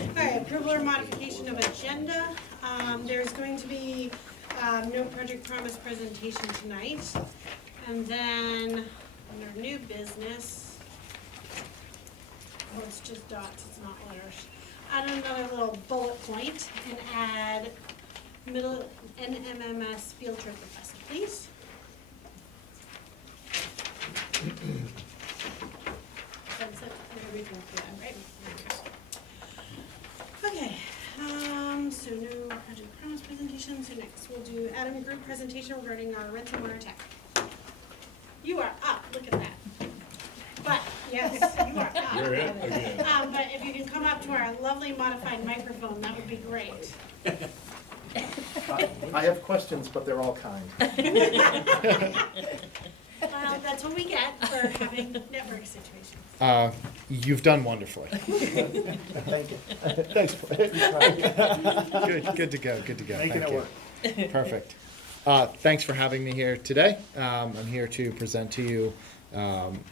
Okay, approval or modification of agenda. There's going to be no project promise presentation tonight. And then under new business, oh, it's just dots, it's not letters. Add another little bullet point and add middle NMMS field trip request, please. That's it. Everything for that, right? Okay, so no project promise presentation, so next we'll do Adam group presentation regarding our ransomware attack. You are up, look at that. But, yes, you are up. You're it again. But if you can come up to our lovely modified microphone, that would be great. I have questions, but they're all kind. Well, that's what we get for having network situations. You've done wonderfully. Thank you. Thanks. Good to go. Making it work. Perfect. Thanks for having me here today. I'm here to present to you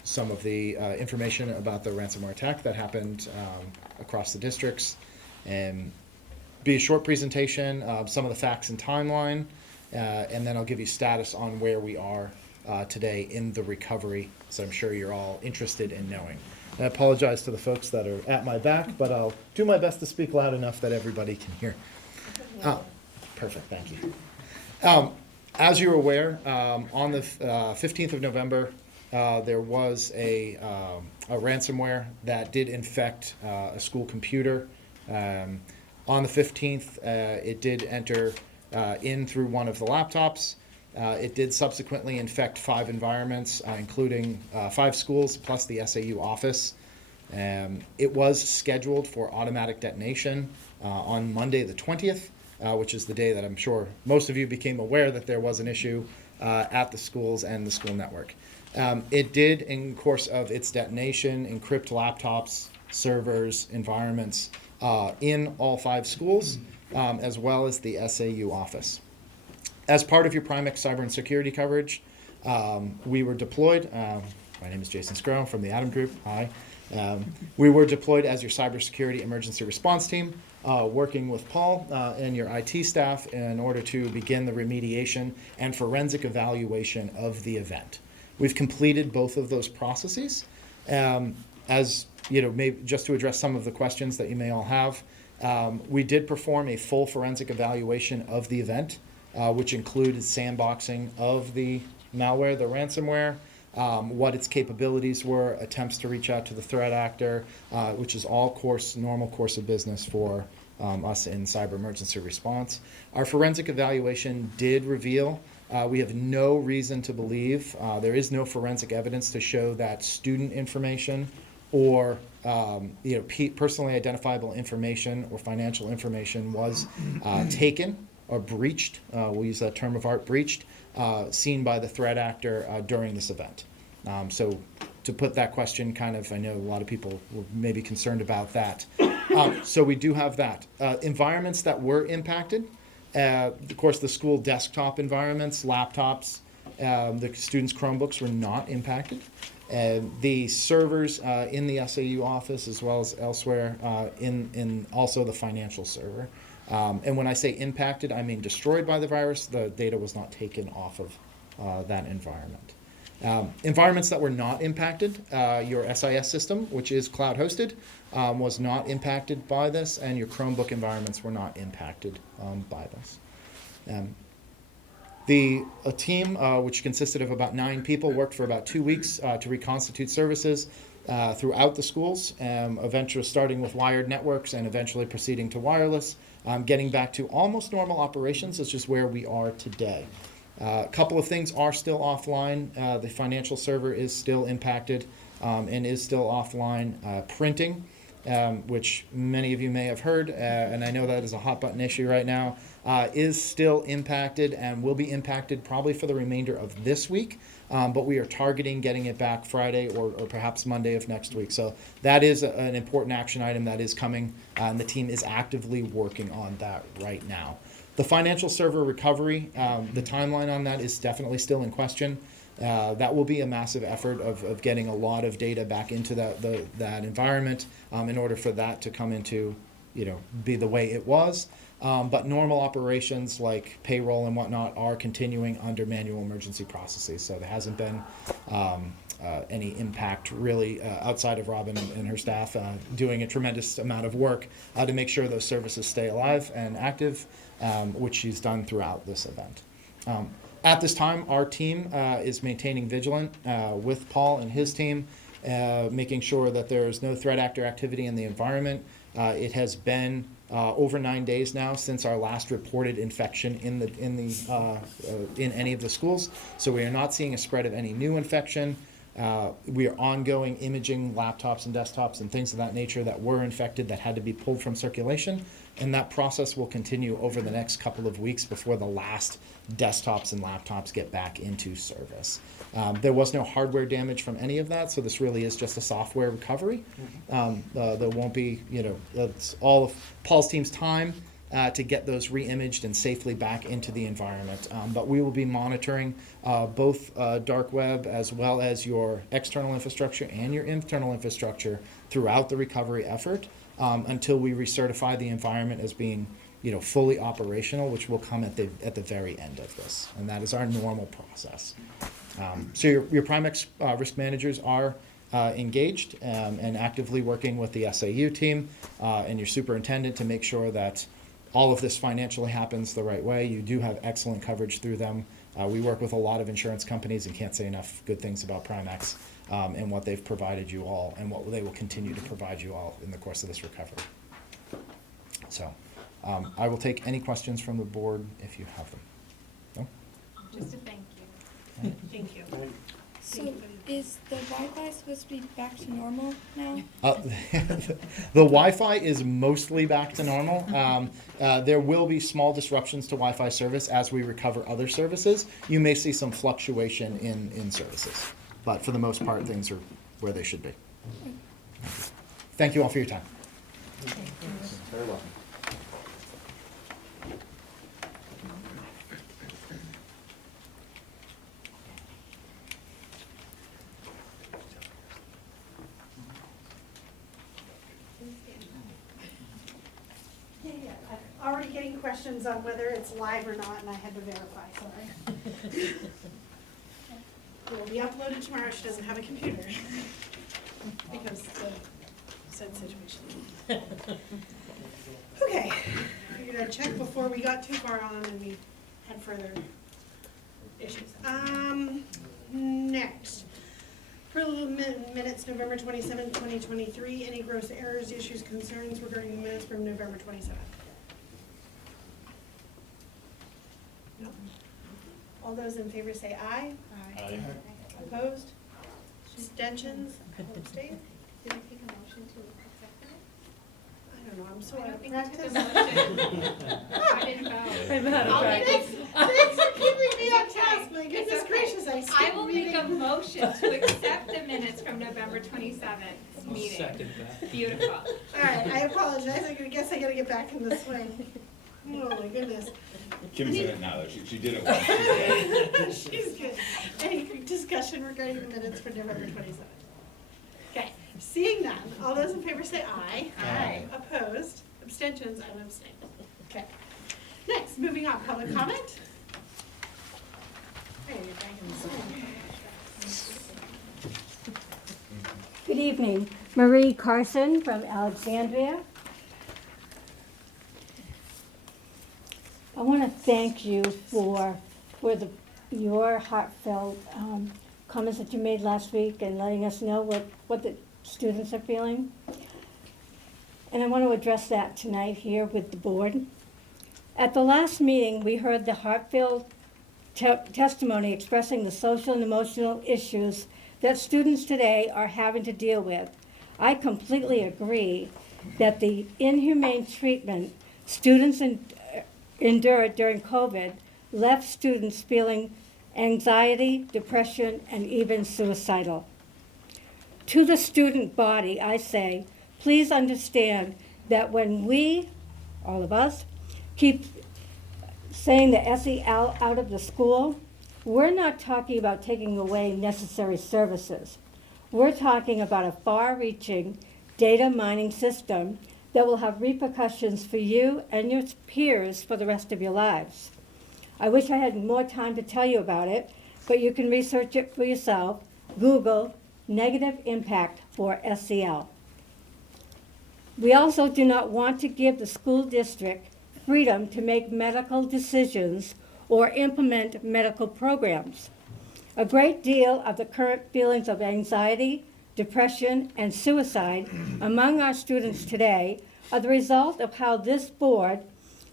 some of the information about the ransomware attack that happened across the districts, and be a short presentation of some of the facts and timeline, and then I'll give you status on where we are today in the recovery, so I'm sure you're all interested in knowing. I apologize to the folks that are at my back, but I'll do my best to speak loud enough that everybody can hear. Perfect, thank you. As you're aware, on the 15th of November, there was a ransomware that did infect a school computer. On the 15th, it did enter in through one of the laptops. It did subsequently infect 5 environments, including 5 schools plus the SAU office. It was scheduled for automatic detonation on Monday the 20th, which is the day that I'm sure most of you became aware that there was an issue at the schools and the school network. It did, in course of its detonation, encrypt laptops, servers, environments in all 5 schools, as well as the SAU office. As part of your Primex cyber and security coverage, we were deployed. My name is Jason Scrow from the Adam Group. Hi. We were deployed as your cybersecurity emergency response team, working with Paul and your IT staff in order to begin the remediation and forensic evaluation of the event. We've completed both of those processes. As you know, maybe just to address some of the questions that you may all have, we did perform a full forensic evaluation of the event, which included sandboxing of the malware, the ransomware, what its capabilities were, attempts to reach out to the threat actor, which is all normal course of business for us in cyber emergency response. Our forensic evaluation did reveal we have no reason to believe, there is no forensic evidence to show that student information or personally identifiable information or financial information was taken or breached, we'll use that term of art, breached, seen by the threat actor during this event. So to put that question I know a lot of people were maybe concerned about that. So we do have that. Environments that were impacted, of course the school desktop environments, laptops, the students' Chromebooks were not impacted. The servers in the SAU office as well as elsewhere in also the financial server. And when I say impacted, I mean destroyed by the virus. The data was not taken off of that environment. Environments that were not impacted, your SIS system, which is cloud hosted, was not impacted by this, and your Chromebook environments were not impacted by this. A team, which consisted of about 9 people, worked for about 2 weeks to reconstitute services throughout the schools, eventually starting with wired networks and eventually proceeding to wireless, getting back to almost normal operations, which is where we are today. A couple of things are still offline. The financial server is still impacted and is still offline. Printing, which many of you may have heard, and I know that is a hot button issue right now, is still impacted and will be impacted probably for the remainder of this week, but we are targeting getting it back Friday or perhaps Monday of next week. So that is an important action item that is coming, and the team is actively working on that right now. The financial server recovery, the timeline on that is definitely still in question. That will be a massive effort of getting a lot of data back into that environment in order for that to come into be the way it was. But normal operations like payroll and whatnot are continuing under manual emergency processes. So there hasn't been any impact really outside of Robin and her staff doing a tremendous amount of work to make sure those services stay alive and active, which she's done throughout this event. At this time, our team is maintaining vigilant with Paul and his team, making sure that there's no threat actor activity in the environment. It has been over 9 days now since our last reported infection in any of the schools, so we are not seeing a spread of any new infection. We are ongoing imaging laptops and desktops and things of that nature that were infected that had to be pulled from circulation, and that process will continue over the next couple of weeks before the last desktops and laptops get back into service. There was no hardware damage from any of that, so this really is just a software recovery. There won't be, it's all of Paul's team's time to get those re-imaged and safely back into the environment. But we will be monitoring both dark web as well as your external infrastructure and your internal infrastructure throughout the recovery effort until we recertify the environment as being fully operational, which will come at the very end of this. And that is our normal process. So your Primex risk managers are engaged and actively working with the SAU team and your superintendent to make sure that all of this financially happens the right way. You do have excellent coverage through them. We work with a lot of insurance companies and can't say enough good things about Primex and what they've provided you all and what they will continue to provide you all in the course of this recovery. So I will take any questions from the board if you have them. No? Just a thank you. Thank you. So is the Wi-Fi supposed to be back to normal now? The Wi-Fi is mostly back to normal. There will be small disruptions to Wi-Fi service as we recover other services. You may see some fluctuation in services, but for the most part, things are where they should be. Thank you all for your time. Very welcome. I'm already getting questions on whether it's live or not, and I had to verify, sorry. It will be uploaded tomorrow. She doesn't have a computer because the said situation. Okay, we're gonna check before we got too far on and we had further issues. Next. Approval of minutes, November 27th, 2023. Any gross errors, issues, concerns regarding the minutes from November 27th? No. All those in favor say aye. Aye. Opposed? Abstentions? Abstain? Did I take a motion to accept it? I don't know, I'm so I out don't of think I took a practice. motion. I didn't vote. I'm out of I'll practice. make Thanks for keeping me on It's task, okay. my It's goodness okay. gracious, I I skipped will make a reading. motion to accept the minutes from November 27th meeting. Second that. Beautiful. All right, I apologize, I guess I gotta get back in the swing. Oh, my goodness. Kim's in it now, though. She did it once. She's good. Any discussion regarding the minutes for November 27th? Okay, seeing none, all those in favor say aye. Aye. Opposed, abstentions, I'm abstaining. Okay. Next, moving on, public comment? Hey, you're back in the swing. Good evening. Marie Carson from Alexandria. I want to thank you for your heartfelt comments that you made last week and letting us know what the students are feeling. And I want to address that tonight here with the board. At the last meeting, we heard the heartfelt testimony expressing the social and emotional issues that students today are having to deal with. I completely agree that the inhumane treatment students endured during COVID left students feeling anxiety, depression, and even suicidal. To the student body, I say, please understand that when we, all of us, keep saying the SEL out of the school, we're not talking about taking away necessary services. We're talking about a far-reaching data mining system that will have repercussions for you and your peers for the rest of your lives. I wish I had more time to tell you about it, but you can research it for yourself. Google negative impact for SEL. We also do not want to give the school district freedom to make medical decisions or implement medical programs. A great deal of the current feelings of anxiety, depression, and suicide among our students today are the result of how this board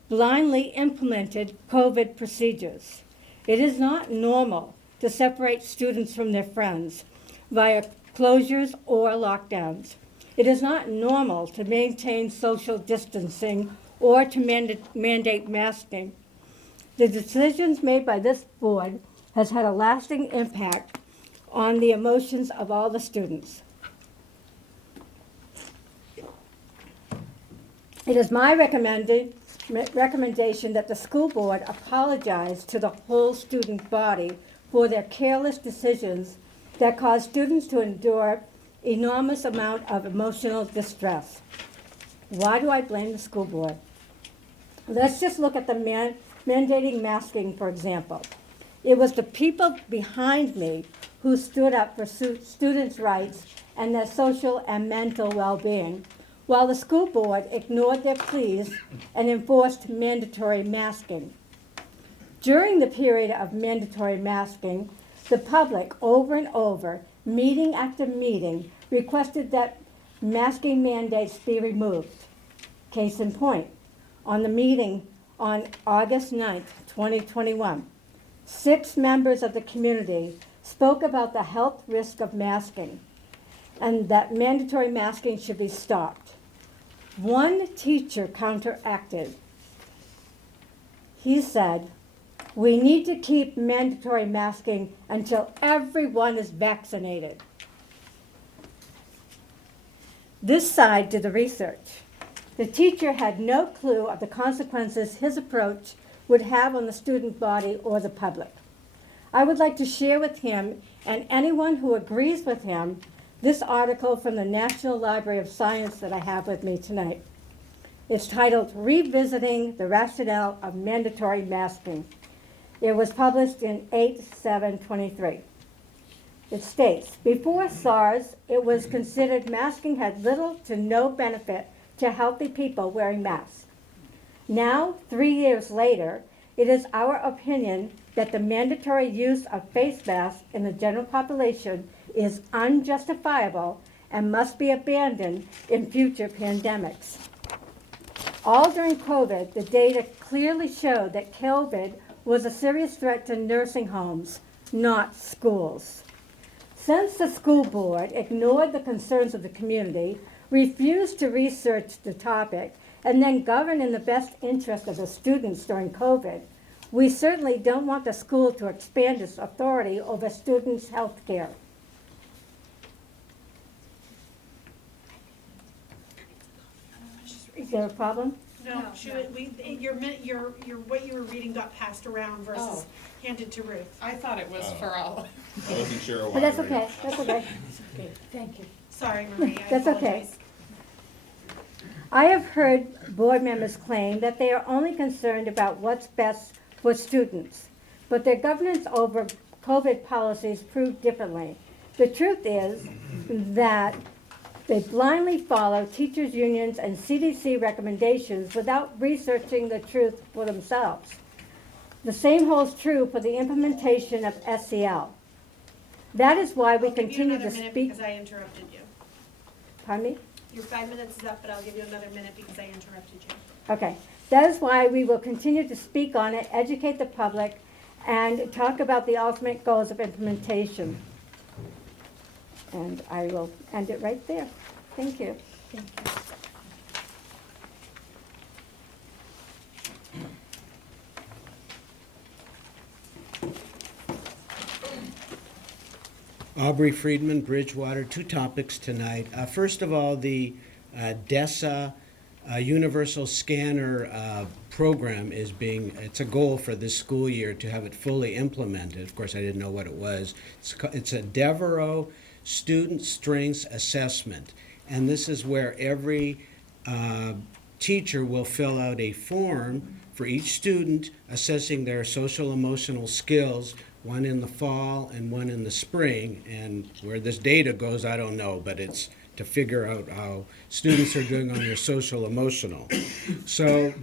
blindly implemented COVID procedures. It is not normal to separate students from their friends via closures or lockdowns. It is not normal to maintain social distancing or to mandate masking. The decisions made by this board has had a lasting impact on the emotions of all the students. It is my recommendation that the school board apologize to the whole student body for their careless decisions that caused students to endure enormous amount of emotional distress. Why do I blame the school board? Let's just look at the mandating masking, for example. It was the people behind me who stood up for students' rights and their social and mental well-being, while the school board ignored their pleas and enforced mandatory masking. During the period of mandatory masking, the public, over and over, meeting after meeting, requested that masking mandates be removed. Case in point, on the meeting on August 9th, 2021, 6 members of the community spoke about the health risk of masking and that mandatory masking should be stopped. One teacher counteracted. He said, "We need to keep mandatory masking until everyone is vaccinated." This side did the research. The teacher had no clue of the consequences his approach would have on the student body or the public. I would like to share with him and anyone who agrees with him this article from the National Library of Science that I have with me tonight. It's titled "Revisiting the Rationale of Mandatory Masking." It was published in 8/7/23. It states, before SARS, it was considered masking had little to no benefit to healthy people wearing masks. Now, 3 years later, it is our opinion that the mandatory use of face masks in the general population is unjustifiable and must be abandoned in future pandemics. All during COVID, the data clearly showed that COVID was a serious threat to nursing homes, not schools. Since the school board ignored the concerns of the community, refused to research the topic, and then govern in the best interest of the students during COVID, we certainly don't want the school to expand its authority over students' health care. Is there a problem? No, what you were reading got passed around versus handed to Ruth. I thought it was for all. I wasn't sure why. But that's okay, that's okay. Thank you. Sorry, Marie, I That's okay. apologize. I have heard board members claim that they are only concerned about what's best for students, but their governance over COVID policies prove differently. The truth is that they blindly follow teachers' unions and CDC recommendations without researching the truth for themselves. The same holds true for the implementation of SEL. That is why we I'll give you continue another to minute speak. because I interrupted you. Pardon me? Your 5 minutes is up, but I'll give you another minute because I interrupted you. Okay. That is why we will continue to speak on it, educate the public, and talk about the ultimate goals of implementation. And I will end it right there. Thank you. Aubrey Friedman, Bridgewater. 2 topics tonight. First of all, the DESA Universal Scanner program it's a goal for this school year to have it fully implemented. Of course, I didn't know what it was. It's a Devereaux Student Strengths Assessment. And this is where every teacher will fill out a form for each student assessing their social emotional skills, one in the fall and one in the spring. And where this data goes, I don't know, but it's to figure out how students are doing on their social emotional. So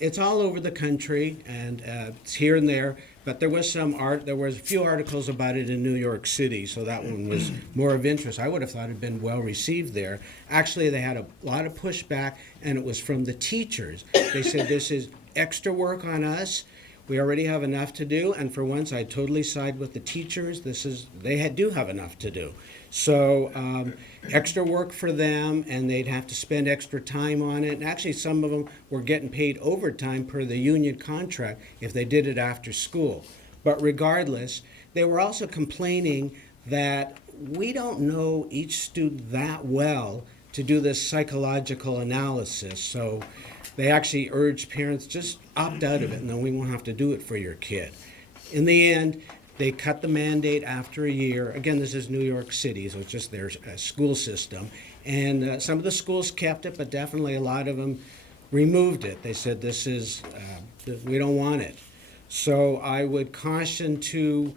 it's all over the country, and it's here and there. But there was a few articles about it in New York City, so that one was more of interest. I would have thought it'd been well received there. Actually, they had a lot of pushback, and it was from the teachers. They said, this is extra work on us. We already have enough to do, and for once, I totally side with the teachers. They do have enough to do. So extra work for them, and they'd have to spend extra time on it. And actually, some of them were getting paid overtime per the union contract if they did it after school. But regardless, they were also complaining that we don't know each student that well to do this psychological analysis. So they actually urged parents, just opt out of it, and then we won't have to do it for your kid. In the end, they cut the mandate after a year. Again, this is New York City, so it's just their school system. And some of the schools kept it, but definitely a lot of them removed it. They said, we don't want it. So I would caution to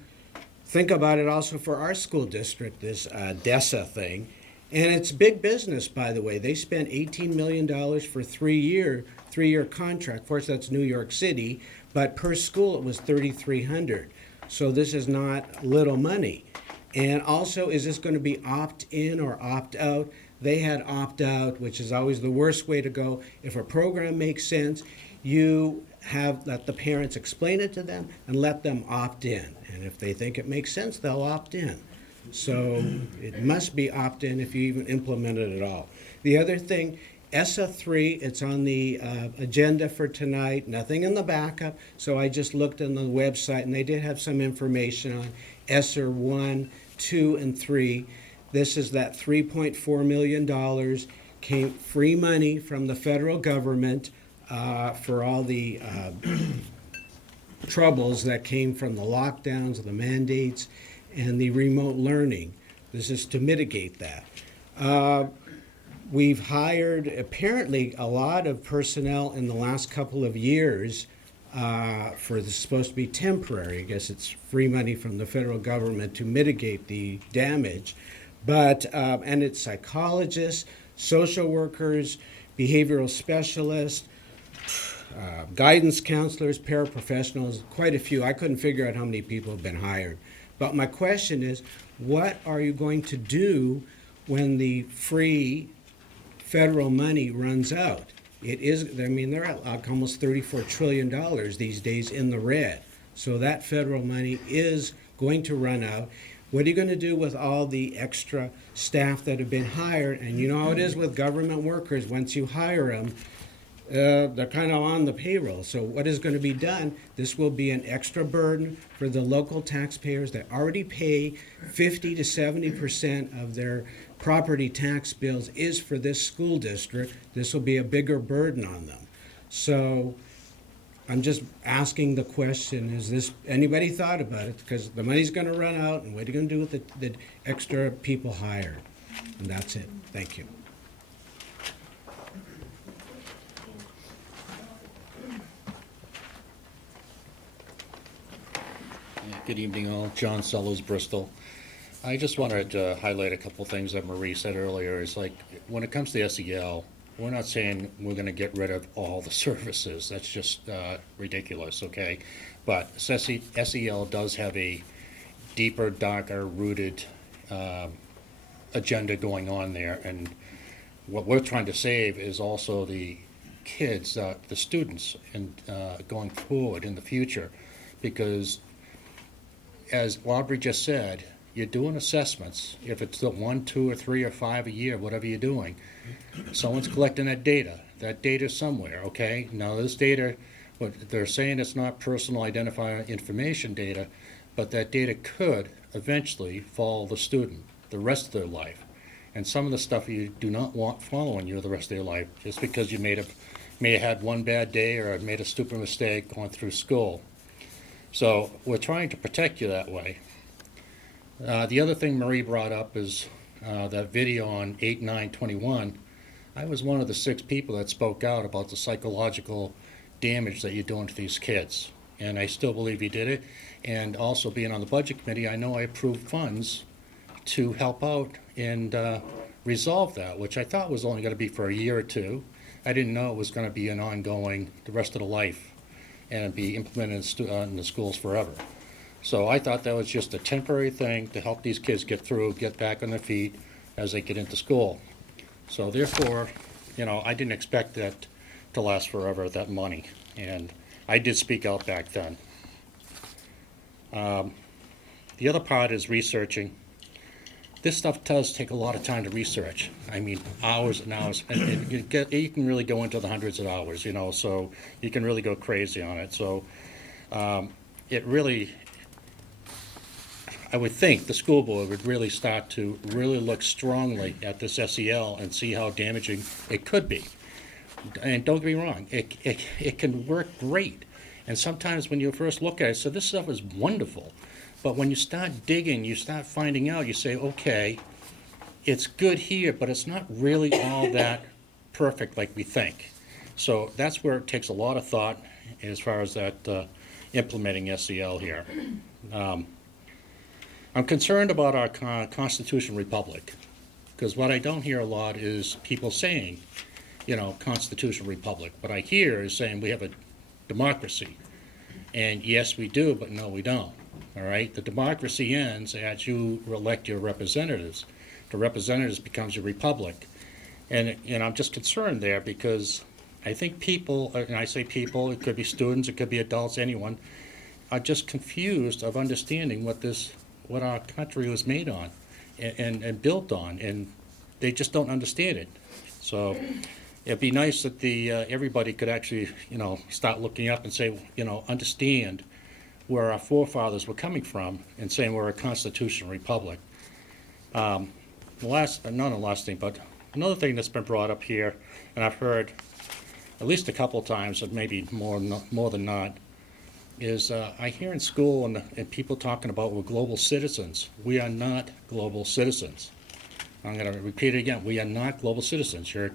think about it also for our school district, this DESA thing. And it's big business, by the way. They spent $18 million for three-year contract. Of course, that's New York City, but per school it was $3,300. So this is not little money. And also, is this going to be opt-in or opt-out? They had opt-out, which is always the worst way to go. If a program makes sense, you let the parents explain it to them and let them opt in. And if they think it makes sense, they'll opt in. So it must be opt-in if you even implement it at all. The other thing, ESSA 3, it's on the agenda for tonight, nothing in the backup, so I just looked on the website, and they did have some information on ESSA 1, 2, and 3. This is that $3.4 million came free money from the federal government for all the troubles that came from the lockdowns, the mandates, and the remote learning. This is to mitigate that. We've hired apparently a lot of personnel in the last couple of years for this supposed to be temporary. I guess it's free money from the federal government to mitigate the damage. But, and it's psychologists, social workers, behavioral specialists, guidance counselors, paraprofessionals, quite a few. I couldn't figure out how many people have been hired. But my question is, what are you going to do when the free federal money runs out? It is, I mean, they're at like almost $34 trillion these days in the red. So that federal money is going to run out. What are you going to do with all the extra staff that have been hired? And you know how it is with government workers. Once you hire them, they're kind of on the payroll. So what is going to be done? This will be an extra burden for the local taxpayers that already pay 50 to 70% of their property tax bills is for this school district. This will be a bigger burden on them. So I'm just asking the question, is this, anybody thought about it? Because the money's going to run out, and what are you going to do with the extra people hired? And that's it. Thank you. Good evening, all. John Sellers, Bristol. I just wanted to highlight a couple things that Marie said earlier. Is like, when it comes to SEL, we're not saying we're going to get rid of all the services. That's just ridiculous, okay? But SEL does have a deeper, darker rooted agenda going on there. And what we're trying to save is also the kids, the students, and going forward in the future. Because as Aubrey just said, you're doing assessments. If it's the 1, 2, or 3, or 5 a year, whatever you're doing, someone's collecting that data. That data's somewhere, okay? Now this data, what they're saying, it's not personal identifying information data, but that data could eventually follow the student the rest of their life. And some of the stuff you do not want following you the rest of your life, just because you may have had one bad day or made a stupid mistake going through school. So we're trying to protect you that way. The other thing Marie brought up is that video on 8/9/21 I was one of the 6 people that spoke out about the psychological damage that you're doing to these kids. And I still believe you did it. And also being on the budget committee, I know I approved funds to help out and resolve that, which I thought was only going to be for a year or 2. I didn't know it was going to be an ongoing, the rest of the life, and be implemented in the schools forever. So I thought that was just a temporary thing to help these kids get through, get back on their feet as they get into school. So therefore, you know, I didn't expect that to last forever, that money. And I did speak out back then. The other part is researching. This stuff does take a lot of time to research. I mean, hours and hours, and you can really go into the hundreds of hours, you know, so you can really go crazy on it. So it really, I would think the school board would really start to really look strongly at this SEL and see how damaging it could be. And don't get me wrong, it can work great. And sometimes when you first look at it, so this stuff is wonderful. But when you start digging, you start finding out, you say, okay, it's good here, but it's not really all that perfect like we think. So that's where it takes a lot of thought as far as that implementing SEL here. I'm concerned about our constitutional republic, because what I don't hear a lot is people saying, you know, constitutional republic. What I hear is saying we have a democracy. And yes, we do, but no, we don't. All right? The democracy ends as you elect your representatives. The representatives becomes your republic. And I'm just concerned there because I think people, and I say people, it could be students, it could be adults, anyone, are just confused of understanding what our country was made on and built on, and they just don't understand it. So it'd be nice that everybody could actually, you know, start looking up and say, you know, understand where our forefathers were coming from and saying we're a constitutional republic. Not the last thing, but another thing that's been brought up here, and I've heard at least a couple of times, and maybe more than not, is I hear in school and people talking about we're global citizens. We are not global citizens. I'm going to repeat it again. We are not global citizens. You're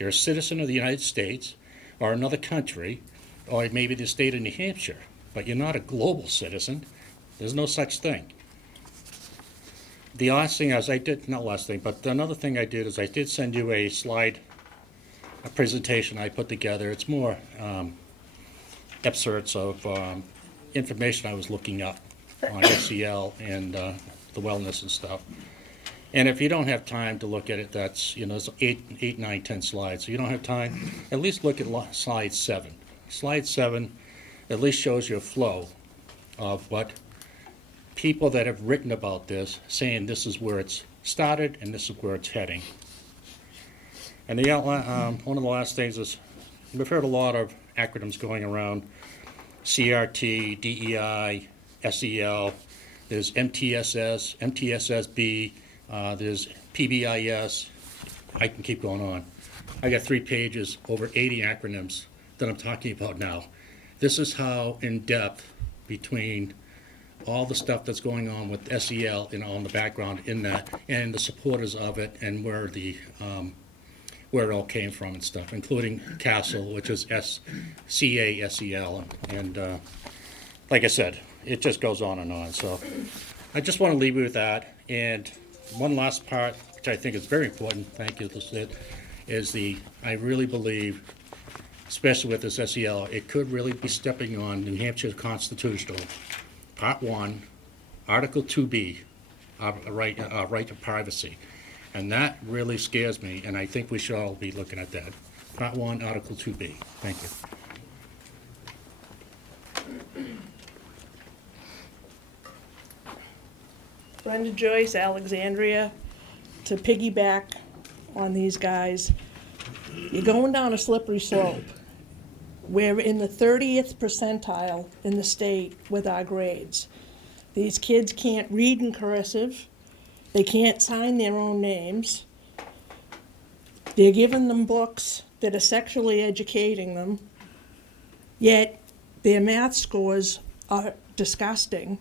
a citizen of the United States or another country, or maybe the state of New Hampshire, but you're not a global citizen. There's no such thing. The last thing is but another thing I did is I did send you a presentation I put together. It's more excerpts of information I was looking up on SEL and the wellness and stuff. And if you don't have time to look at it, that's, you know, it's 8, 9, 10 slides. So you don't have time, at least look at slide 7. Slide 7 at least shows you a flow of what people that have written about this saying this is where it's started and this is where it's heading. And the one of the last things is we've heard a lot of acronyms going around: CRT, DEI, SEL. There's MTSS, MTSSB. There's PBIS. I can keep going on. I got 3 pages, over 80 acronyms that I'm talking about now. This is how in-depth between all the stuff that's going on with SEL and on the background in that, and the supporters of it, and where it all came from and stuff, including CASEL, which is CASEL, and like I said, it just goes on and on. So I just want to leave you with that. And one last part, which I think is very important, thank you, is I really believe, especially with this SEL, it could really be stepping on New Hampshire Constitutional, Part 1, Article 2B, right to privacy. And that really scares me, and I think we should all be looking at that. Part 1, Article 2B. Thank you. Brenda Joyce, Alexandria. To piggyback on these guys, you're going down a slippery slope. We're in the 30th percentile in the state with our grades. These kids can't read in cursive. They can't sign their own names. They're giving them books that are sexually educating them, yet their math scores are disgusting.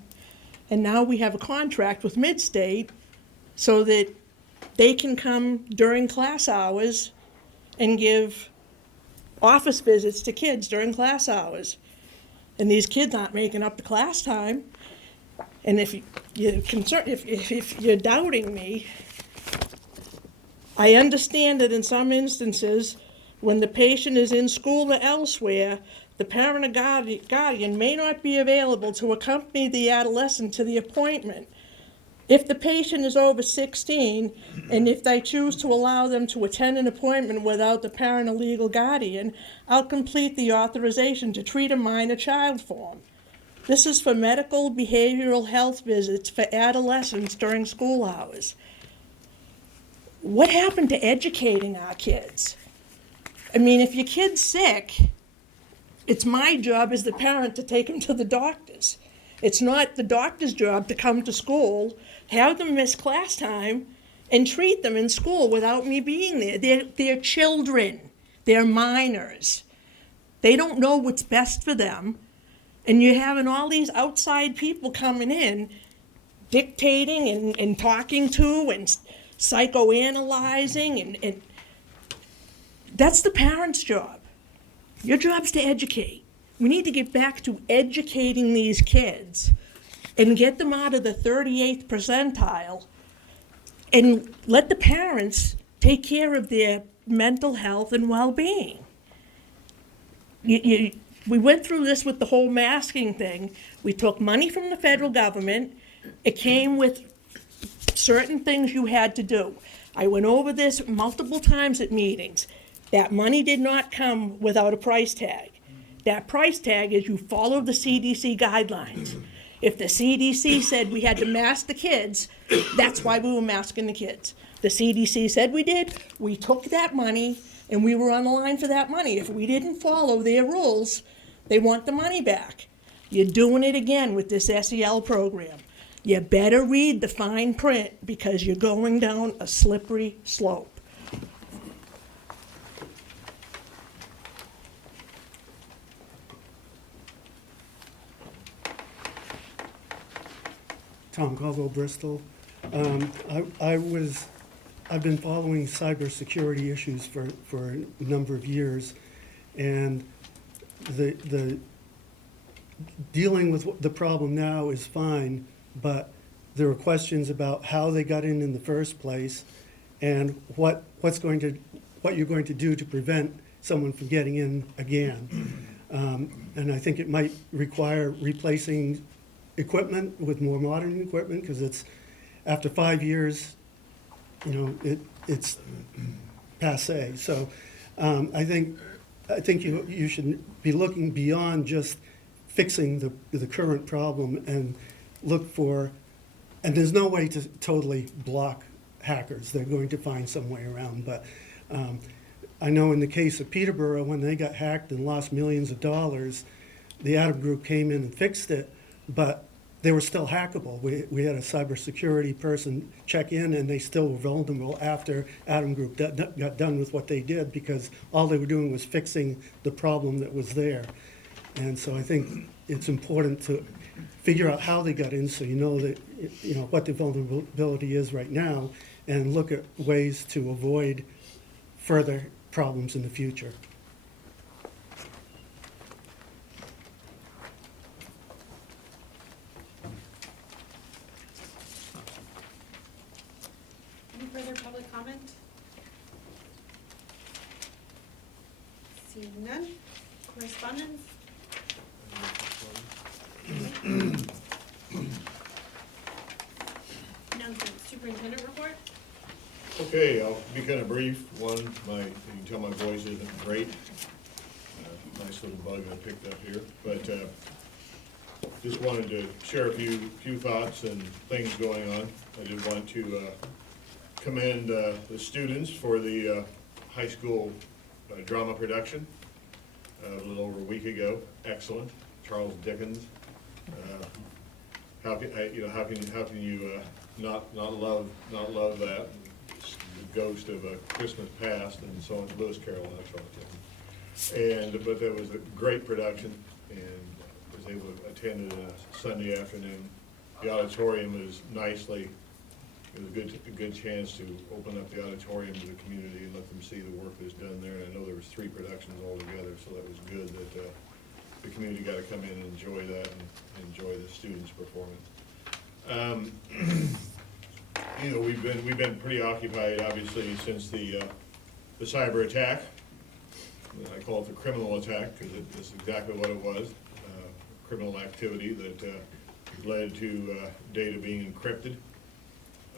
And now we have a contract with Midstate so that they can come during class hours and give office visits to kids during class hours. And these kids aren't making up the class time. And if you're concerned, if you're doubting me, I understand that in some instances, when the patient is in school or elsewhere, the parent or guardian may not be available to accompany the adolescent to the appointment. If the patient is over 16, and if they choose to allow them to attend an appointment without the parent or legal guardian, I'll complete the authorization to treat a minor child form. This is for medical behavioral health visits for adolescents during school hours. What happened to educating our kids? I mean, if your kid's sick, it's my job as the parent to take them to the doctors. It's not the doctor's job to come to school, have them miss class time, and treat them in school without me being there. They're children. They're minors. They don't know what's best for them. And you're having all these outside people coming in, dictating and talking to and psychoanalyzing, and that's the parent's job. Your job's to educate. We need to get back to educating these kids and get them out of the 38th percentile and let the parents take care of their mental health and well-being. We went through this with the whole masking thing. We took money from the federal government. It came with certain things you had to do. I went over this multiple times at meetings. That money did not come without a price tag. That price tag is you follow the CDC guidelines. If the CDC said we had to mask the kids, that's why we were masking the kids. The CDC said we did, we took that money, and we were on the line for that money. If we didn't follow their rules, they want the money back. You're doing it again with this SEL program. You better read the fine print because you're going down a slippery slope. Tom Caldwell, Bristol. I've been following cybersecurity issues for a number of years, and the dealing with the problem now is fine, but there are questions about how they got in the first place, and what you're going to do to prevent someone from getting in again. And I think it might require replacing equipment with more modern equipment, because it's after 5 years, it's passé. So I think you should be looking beyond just fixing the current problem and look for, and there's no way to totally block hackers. They're going to find some way around. But I know in the case of Peterborough, when they got hacked and lost millions of dollars, the Adam Group came in and fixed it, but they were still hackable. We had a cybersecurity person check in, and they still were vulnerable after Adam Group got done with what they did, because all they were doing was fixing the problem that was there. And so I think it's important to figure out how they got in, so you know that what the vulnerability is right now, and look at ways to avoid further problems in the future. Any further public comment? Seeing none. Correspondence? Announcement. Superintendent report? Okay, I'll be kind of brief. One, you can tell my voice isn't great. Nice little bug I picked up here, but just wanted to share a few thoughts and things going on. I did want to commend the students for the high school drama production a little over a week ago. Excellent. Charles Dickens. How can you not love that? It's the ghost of a Christmas past, and so on. Lewis Carroll and Charles Dickens. But that was a great production, and was able to attend it on a Sunday afternoon. The auditorium is nicely it was a good chance to open up the auditorium to the community and let them see the work that's done there. And I know there was 3 productions altogether, so that was good that the community got to come in and enjoy that and enjoy the students' performance. You know, we've been pretty occupied, obviously, since the cyber attack. I call it the criminal attack because it's exactly what it was, criminal activity that led to data being encrypted.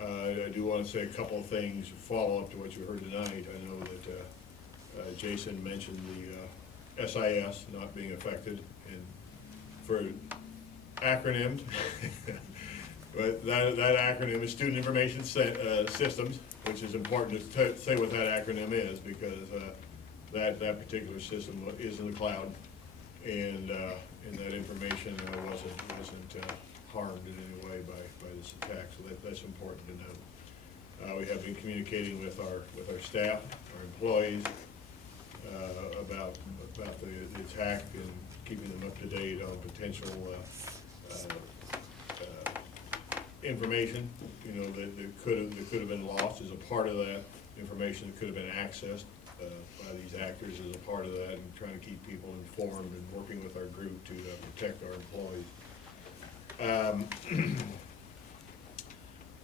I do want to say a couple of things, follow up to what you heard tonight. I know that Jason mentioned the SIS not being affected, and for acronyms, but that acronym is Student Information Systems, which is important to say what that acronym is, because that particular system is in the cloud, and that information wasn't harmed in any way by this attack. So that's important to know. We have been communicating with our staff, our employees, about the attack and keeping them up to date on potential information, you know, that could have been lost as a part of that information that could have been accessed by these actors as a part of that, and trying to keep people informed and working with our group to protect our employees.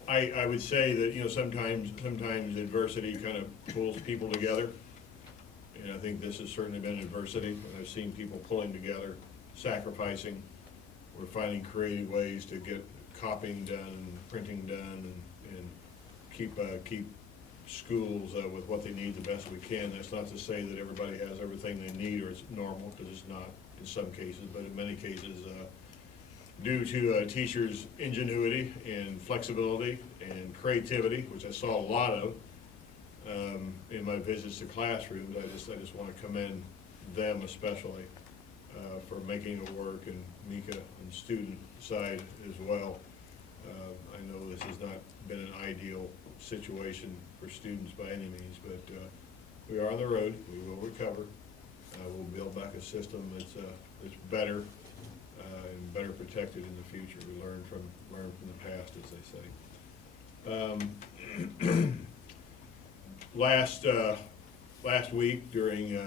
I would say that, you know, sometimes adversity kind of pulls people together, and I think this has certainly been adversity. I've seen people pulling together, sacrificing. We're finding creative ways to get copying done, printing done, and keep schools with what they need the best we can. That's not to say that everybody has everything they need or it's normal, because it's not in some cases, but in many cases, due to teachers' ingenuity and flexibility and creativity, which I saw a lot of in my visits to classrooms. I just want to commend them especially for making it work, and Mika on the student side as well. I know this has not been an ideal situation for students by any means, but we are on the road. We will recover. We'll build back a system that's better and better protected in the future. We learn from the past, as they say. Last week during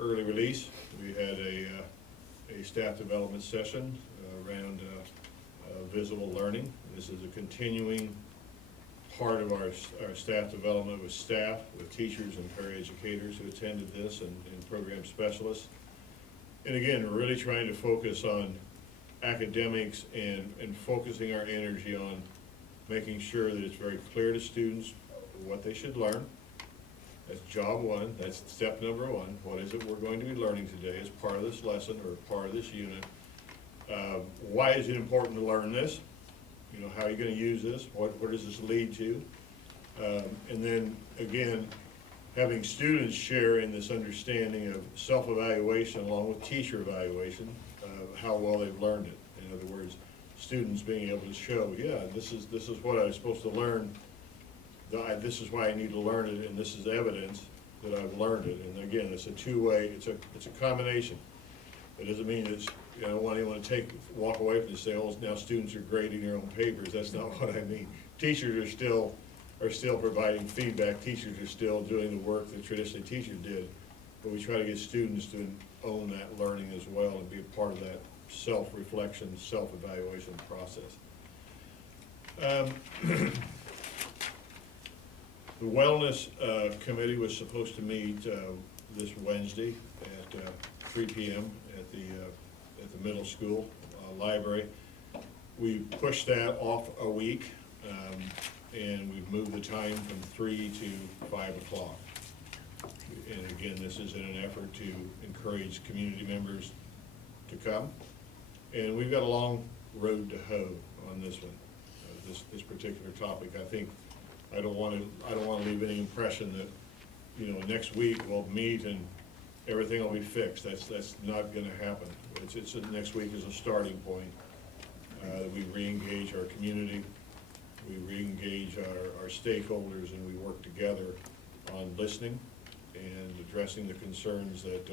early release, we had a staff development session around visible learning. This is a continuing part of our staff development with staff, with teachers and paraeducators who attended this, and program specialists. And again, we're really trying to focus on academics and focusing our energy on making sure that it's very clear to students what they should learn. That's job one, that's step number one. What is it we're going to be learning today as part of this lesson or part of this unit? Why is it important to learn this? You know, how are you going to use this? What does this lead to? And then, again, having students share in this understanding of self-evaluation along with teacher evaluation, how well they've learned it. In other words, students being able to show, yeah, this is what I was supposed to learn. This is why I need to learn it, and this is evidence that I've learned it. And again, it's a two-way. It's a combination. It doesn't mean it's, I don't want anyone to walk away from this and say, oh, now students are grading their own papers. That's not what I mean. Teachers are still providing feedback. Teachers are still doing the work that traditionally teachers did. But we try to get students to own that learning as well and be a part of that self-reflection, self-evaluation process. The Wellness Committee was supposed to meet this Wednesday at 3 p.m. at the middle school library. We pushed that off a week, and we've moved the time from 3 to 5 o'clock. And again, this is in an effort to encourage community members to come. And we've got a long road to hoe on this one, this particular topic. I think I don't want to leave any impression that, you know, next week we'll meet and everything will be fixed. That's not going to happen. It's next week is a starting point. We re-engage our community, we re-engage our stakeholders, and we work together on listening and addressing the concerns that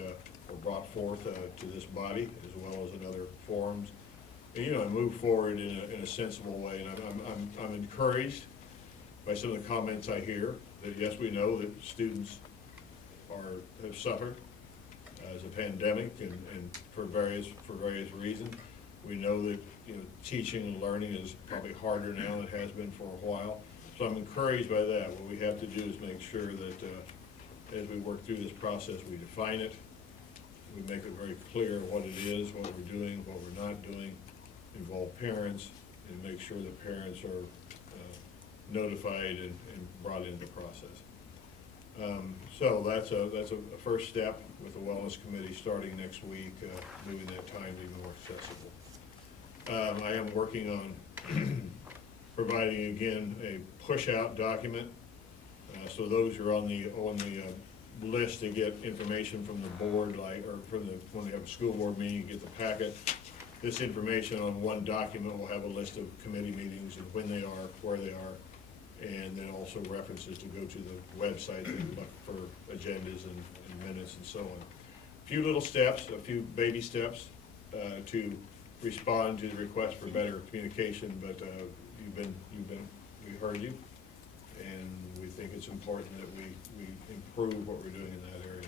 were brought forth to this body, as well as in other forums, and move forward in a sensible way. And I'm encouraged by some of the comments I hear, that yes, we know that students have suffered as a pandemic and for various reasons. We know that, teaching and learning is probably harder now than it has been for a while. So I'm encouraged by that. What we have to do is make sure that as we work through this process, we define it, we make it very clear what it is, what we're doing, what we're not doing, involve parents, and make sure that parents are notified and brought into the process. So that's a first step with the Wellness Committee starting next week, moving that time to be more accessible. I am working on providing, again, a push-out document. So those who are on the list to get information from the board, when they have a school board meeting, get the packet. This information on one document will have a list of committee meetings and when they are, where they are, and then also references to go to the website and look for agendas and minutes and so on. A few little steps, a few baby steps to respond to the request for better communication, but we heard you, and we think it's important that we improve what we're doing in that area.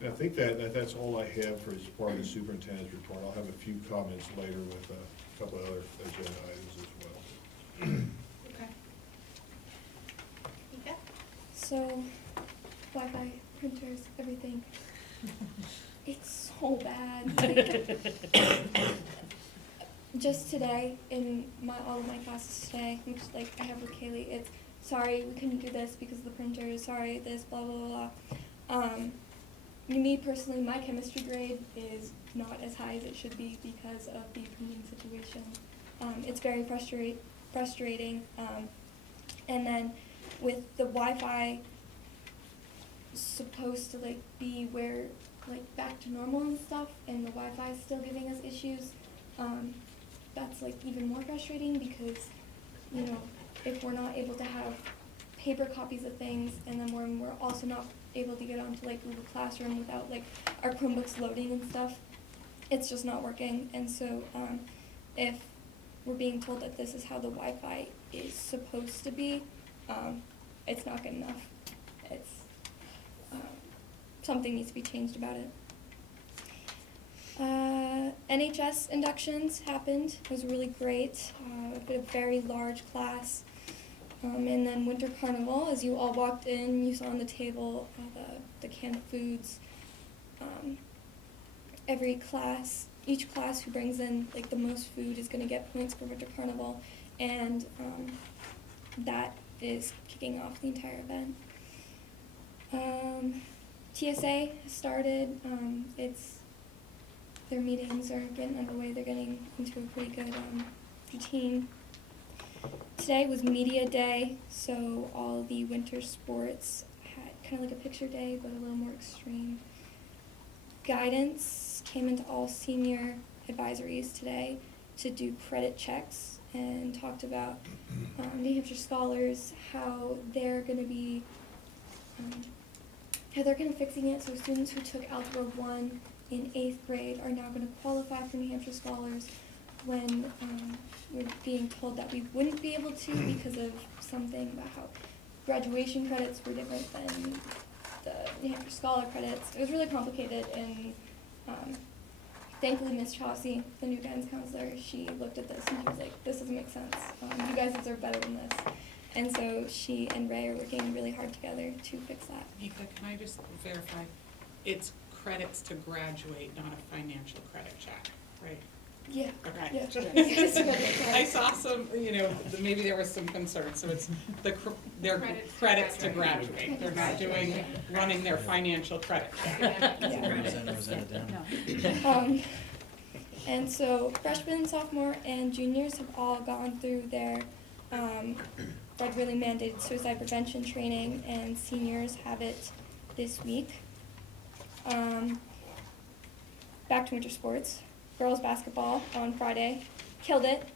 And I think that's all I have for as part of the superintendent's report. I'll have a few comments later with a couple of other agenda items as well. Okay. Mika? So, Wi-Fi, printers, everything. It's so bad. Like, just today, in all of my classes today, which I have with Kaylee, it's sorry we couldn't do this because of the printers, sorry this, blah, blah, blah. Me personally, my chemistry grade is not as high as it should be because of the printing situation. It's very frustrating. And then with the Wi-Fi supposed to be where back to normal and stuff, and the Wi-Fi is still giving us issues, that's even more frustrating because, if we're not able to have paper copies of things, and then we're also not able to get onto Google Classroom without our Chromebooks loading and stuff, it's just not working. And so if we're being told that this is how the Wi-Fi is supposed to be, it's not good enough. It's something needs to be changed about it. NHS inductions happened. It was really great. A very large class. And then Winter Carnival, as you all walked in, you saw on the table the canned foods. Each class who brings in the most food is going to get points for Winter Carnival, and that is kicking off the entire event. TSA started. Their meetings are getting underway. They're getting into a pretty good routine. Today was media day, so all the winter sports had kind of a picture day, but a little more extreme. Guidance came into all senior advisories today to do credit checks and talked about New Hampshire scholars, how they're going to be, fixing it. So students who took Algebra 1 in 8th grade are now going to qualify for New Hampshire scholars when we're being told that we wouldn't be able to because of something about how graduation credits were different than the New Hampshire Scholar credits. It was really complicated, and thankfully Ms. Chauncey, the new guidance counselor, she looked at this and she was like, this doesn't make sense. You guys deserve better than this. And so she and Ray are working really hard together to fix that. Mika, can I just verify? It's credits to graduate, not a financial credit check, right? Yeah. Okay. Yeah. I saw some, maybe there was some concern, so it's their credits to graduate. They're not running their financial credit check. And so freshmen, sophomore, and juniors have all gone through their federally mandated suicide prevention training, and seniors have it this week. Back to winter sports. Girls basketball on Friday, killed it,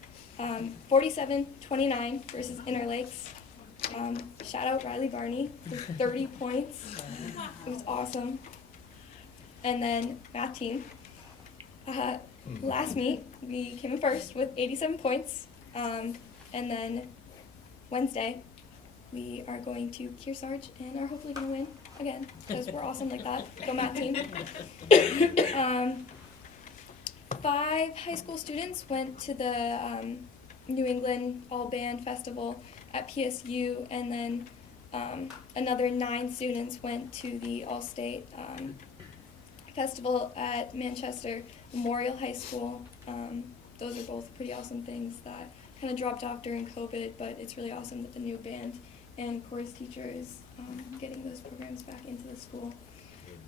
47-29 versus Interlakes. Shout out Riley Barney for 30 points. It was awesome. And then math team, Last meet, we came in first with 87 points. And then Wednesday, we are going to Kearsarge and are hopefully going to win again because we're awesome like that. Go Math team. 5 high school students went to the New England All Band Festival at PSU, and then another 9 students went to the All State Festival at Manchester Memorial High School. Those are both pretty awesome things that kind of dropped off during COVID, but it's really awesome that the new band and chorus teacher is getting those programs back into the school.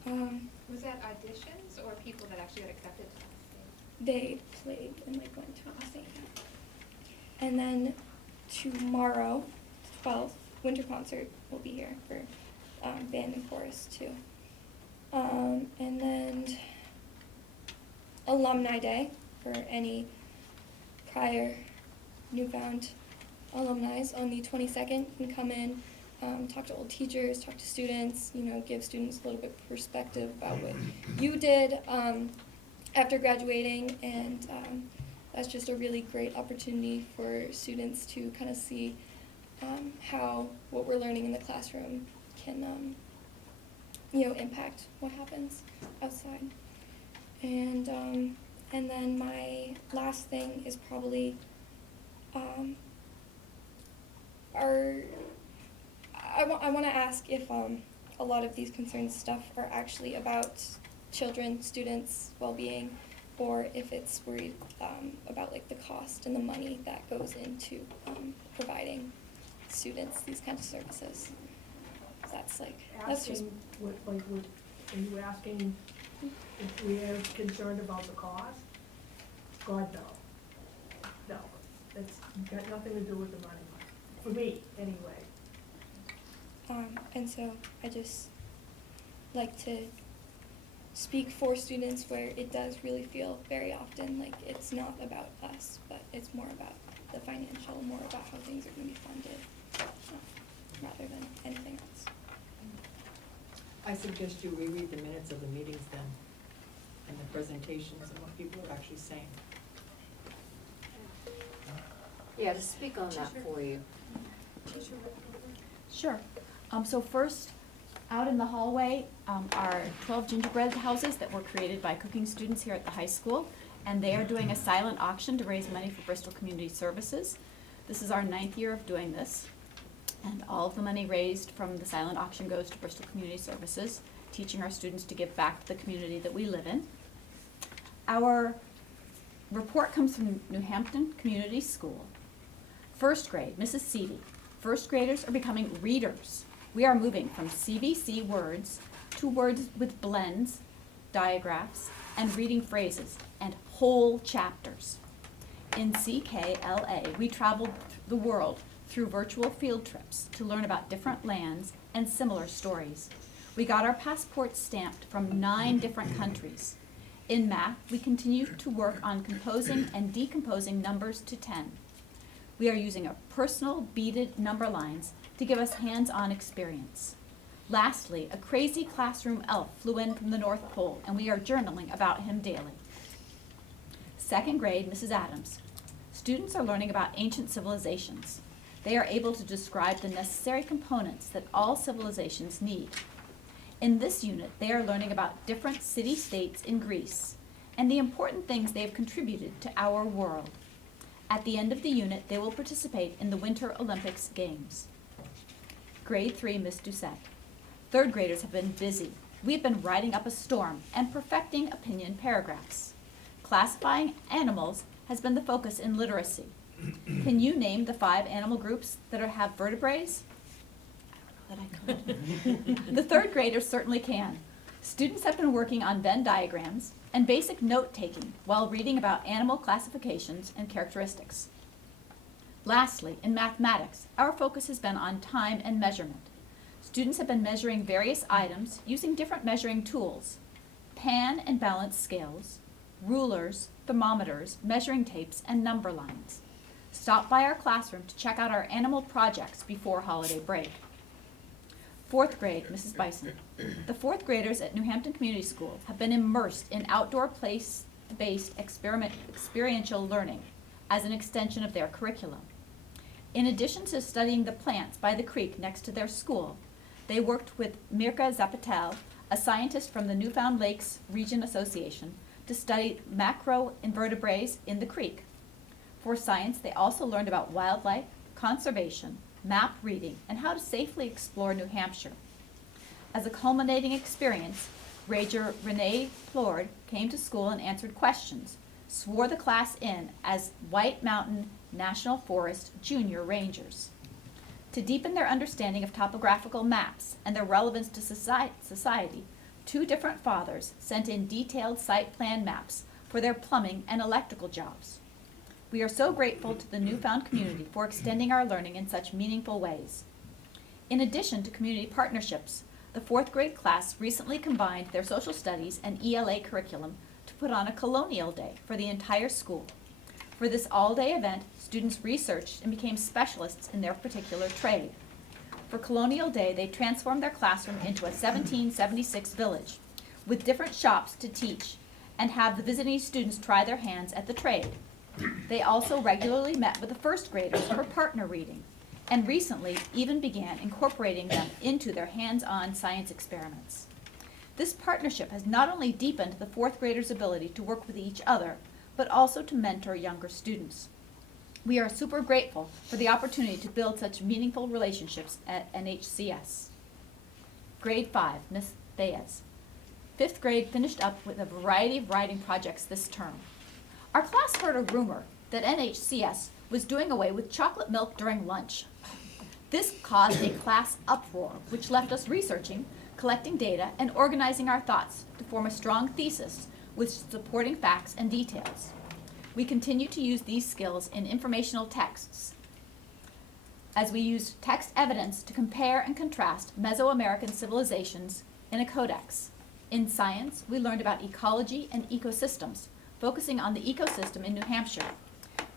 Was that auditions or people that actually got accepted to that They played and went to All State. And then tomorrow, 12th, winter concert will be here for band and chorus too. And then Alumni Day for any prior newfound alumni on the 22nd. You can come in, talk to old teachers, talk to students, give students a little bit of perspective about what you did after graduating, and that's just a really great opportunity for students to kind of see how what we're learning in the classroom can impact what happens outside. And then my last thing is probably I want to ask if a lot of these concerns stuff are actually about children, students' well-being, or if it's worried about the cost and the money that goes into providing students these kinds of services. That's just Asking, are you asking if we're concerned about the cost? God, no. No, it's got nothing to do with the money, for me, anyway. And so I just like to speak for students where it does really feel very often like it's not about us, but it's more about the financial, more about how things are going to be funded, rather than anything else. I suggest you reread the minutes of the meetings then, and the presentations and what people are actually saying. Yeah, to speak on that for you. Sure. So first, out in the hallway are 12 gingerbread houses that were created by cooking students here at the high school, and they are doing a silent auction to raise money for Bristol Community Services. This is our 9th year of doing this, and all of the money raised from the silent auction goes to Bristol Community Services, teaching our students to give back to the community that we live in. Our report comes from New Hampton Community School. First grade, Mrs. Seavey. First graders are becoming readers. We are moving from CVC words to words with blends, diagraphs, and reading phrases, and whole chapters. In CKLA, we traveled the world through virtual field trips to learn about different lands and similar stories. We got our passports stamped from 9 different countries. In math, we continue to work on composing and decomposing numbers to 10. We are using our personal beaded number lines to give us hands-on experience. Lastly, a crazy classroom elf flew in from the North Pole, and we are journaling about him daily. Second grade, Mrs. Adams. Students are learning about ancient civilizations. They are able to describe the necessary components that all civilizations need. In this unit, they are learning about different city-states in Greece and the important things they have contributed to our world. At the end of the unit, they will participate in the Winter Olympics Games. Grade 3, Miss Doucette. Third graders have been busy. We have been riding up a storm and perfecting opinion paragraphs. Classifying animals has been the focus in literacy. Can you name the 5 animal groups that have vertebraes? I don't know that I could. The third graders certainly can. Students have been working on Venn diagrams and basic note-taking while reading about animal classifications and characteristics. Lastly, in mathematics, our focus has been on time and measurement. Students have been measuring various items using different measuring tools: pan and balance scales, rulers, thermometers, measuring tapes, and number lines. Stop by our classroom to check out our animal projects before holiday break. Fourth grade, Mrs. Bison. The 4th graders at New Hampton Community School have been immersed in outdoor play science-based experiential learning as an extension of their curriculum. In addition to studying the plants by the creek next to their school, they worked with Mirka Zapatel, a scientist from the Newfound Lakes Region Association, to study macroinvertebrates in the creek. For science, they also learned about wildlife, conservation, map reading, and how to safely explore New Hampshire. As a culminating experience, Ranger Renee Plord came to school and answered questions, swore the class in as White Mountain National Forest Junior Rangers. To deepen their understanding of topographical maps and their relevance to society, 2 different fathers sent in detailed site plan maps for their plumbing and electrical jobs. We are so grateful to the Newfound community for extending our learning in such meaningful ways. In addition to community partnerships, the 4th grade class recently combined their social studies and ELA curriculum to put on a colonial day for the entire school. For this all-day event, students researched and became specialists in their particular trade. For Colonial Day, they transformed their classroom into a 1776 village, with different shops to teach and have the visiting students try their hands at the trade. They also regularly met with the 1st graders for partner reading, and recently even began incorporating them into their hands-on science experiments. This partnership has not only deepened the 4th graders' ability to work with each other, but also to mentor younger students. We are super grateful for the opportunity to build such meaningful relationships at NHCS. Grade 5, Ms. Thayez. 5th grade finished up with a variety of writing projects this term. Our class heard a rumor that NHCS was doing away with chocolate milk during lunch. This caused a class uproar, which left us researching, collecting data, and organizing our thoughts to form a strong thesis with supporting facts and details. We continue to use these skills in informational texts, as we used text evidence to compare and contrast Mesoamerican civilizations in a codex. In science, we learned about ecology and ecosystems, focusing on the ecosystem in New Hampshire.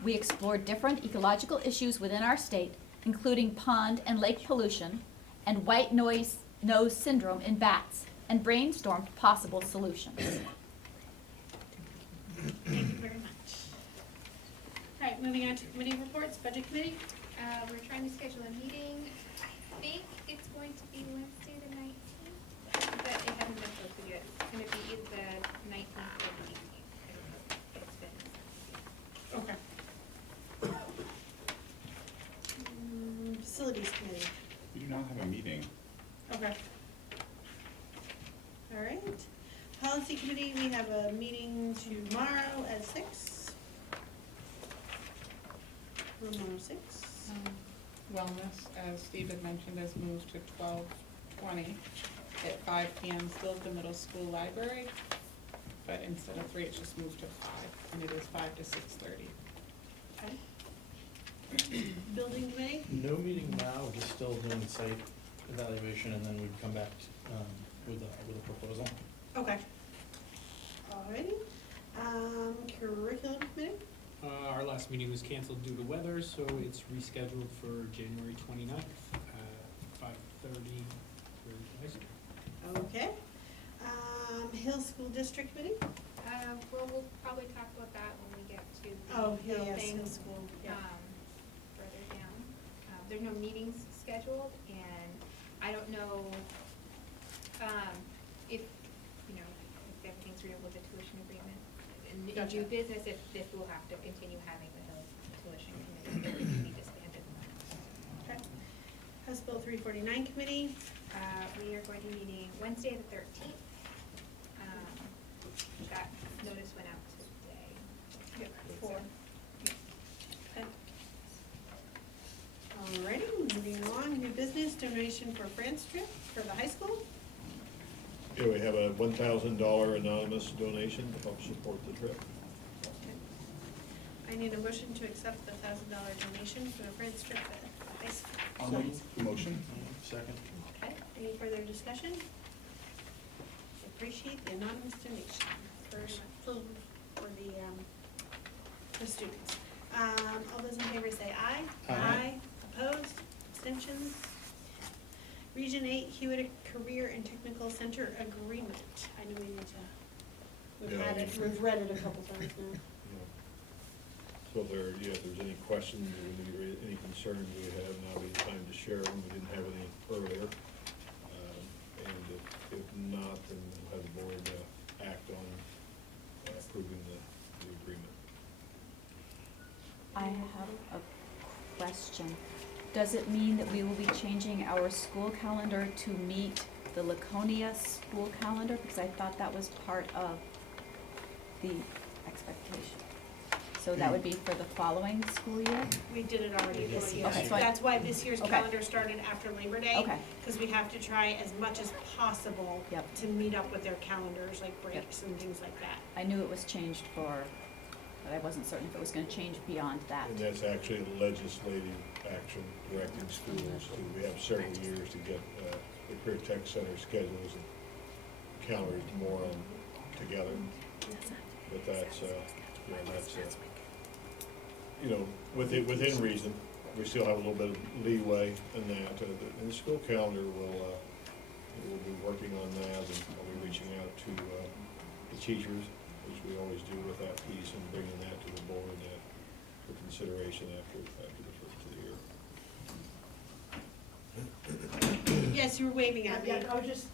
We explored different ecological issues within our state, including pond and lake pollution and white nose syndrome in bats, and brainstormed possible solutions. Thank you very much. All right, moving on to committee reports, budget committee. We're trying to schedule a meeting. I think it's going to be Wednesday the 19th, but it hasn't been posted yet. It's going to be either the 19th or the 18th. I don't know if it's been. Okay. Facilities committee. We do not have a meeting. Okay. All right. Policy committee, we have a meeting tomorrow at 6. Room 106. Wellness, as Steve had mentioned, has moved to 12:20 at 5 p.m. still at the middle school library, but instead of 3, it's just moved to 5, and it is 5 to 6:30. Okay. Building committee? No meeting now, we're just still doing site evaluation, and then we'd come back with a proposal. Okay. Alrighty. Curriculum committee? Our last meeting was canceled due to weather, so it's rescheduled for January 29th at 5:30 for high school. Okay. Hill School District committee? Well, we'll probably talk about that when we get to Oh, the Hill yes, thing, Hill School, yeah. further down. There's no meetings scheduled, and I don't know, if, if everything's real with the tuition agreement. In Gotcha. new business, if we'll have to continue having the Hill tuition committee, it will be disbanded. Okay. House Bill 349 committee? We are going to be meeting Wednesday the 13th. That notice went out today. Yep. 4. Okay. Alrighty, moving along, new business, donation for France trip for the high school? Yeah, we have a $1,000 anonymous donation to help support the trip. I need a motion to accept the $1,000 donation for the France trip at the high school. I'll make the motion. Second. Okay, any further discussion? Appreciate the anonymous donation for the students. All those in favor say aye. Aye. Opposed, abstentions? Region 8 Hewitt Career and Technical Center Agreement. I know we need to We've Yeah. had it, we've read it a couple times now. So if there, if there's any questions or any concerns we have, now would be the time to share them. We didn't have any earlier. And if not, then we'll have the board act on approving the agreement. I have a question. Does it mean that we will be changing our school calendar to meet the Laconia school calendar? Because I thought that was part of the expectation. So that would be for the following school year? We did it already this year. Okay, so I- That's why this year's Okay. calendar started after Labor Day. Okay. Because we have to try as much as possible Yep. to meet up with their calendars, like breaks and things like that. I knew it was changed for, but I wasn't certain if it was gonna change beyond that. And that's actually a legislative action directing schools to, we have several years to get the Career Tech Center schedules and calendars more together. But that's, within reason. We still have a little bit of leeway in that. And the school calendar will be working on that, and we'll be reaching out to the teachers, as we always do with that piece, and bringing that to the board for consideration after the first of the year. Yes, you were waving at me. I was just,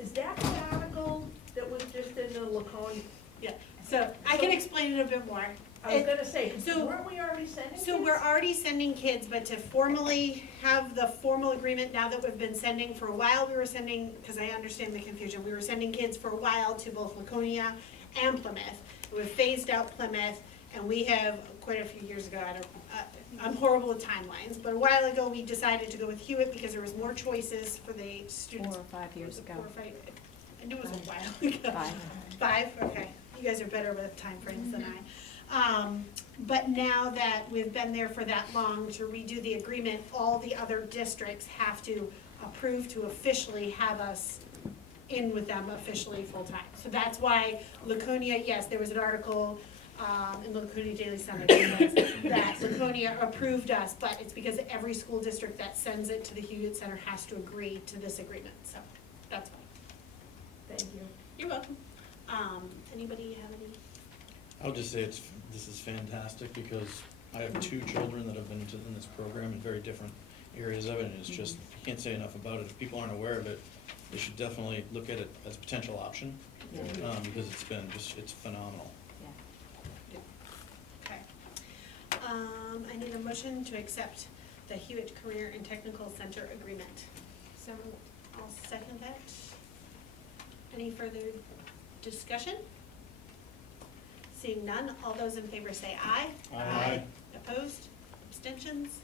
is that the article that was just in the Laconia? Yeah, so I can explain it a bit more. I was gonna say, So- weren't we already sending So kids? we're already sending kids, but to formally have the formal agreement, now that we've been sending for a while, we were sending, because I understand the confusion, we were sending kids for a while to both Laconia and Plymouth. We've phased out Plymouth, and we have, quite a few years ago, I'm horrible with timelines, but a while ago, we decided to go with Hewitt because there was more choices for the students. 4 or 5 years ago. 4 or 5, I knew it was a while ago. 5. 5, okay. You guys are better with timeframes than I. But now that we've been there for that long, to redo the agreement, all the other districts have to approve to officially have us in with them officially full-time. So that's why Laconia, yes, there was an article in the Laconia Daily Sun that Laconia approved us, but it's because every school district that sends it to the Hewitt Center has to agree to this agreement, so that's why. Thank you. You're welcome. Anybody have any? I would just say this is fantastic, because I have 2 children that have been in this program in very different areas of it, and it's just, you can't say enough about it. If people aren't aware of it, they should definitely look at it as a potential option, because it's phenomenal. Okay. I need a motion to accept the Hewitt Career and Technical Center agreement. So I'll second that. Any further discussion? Seeing none, all those in favor say aye. Aye. Opposed? Abstentions?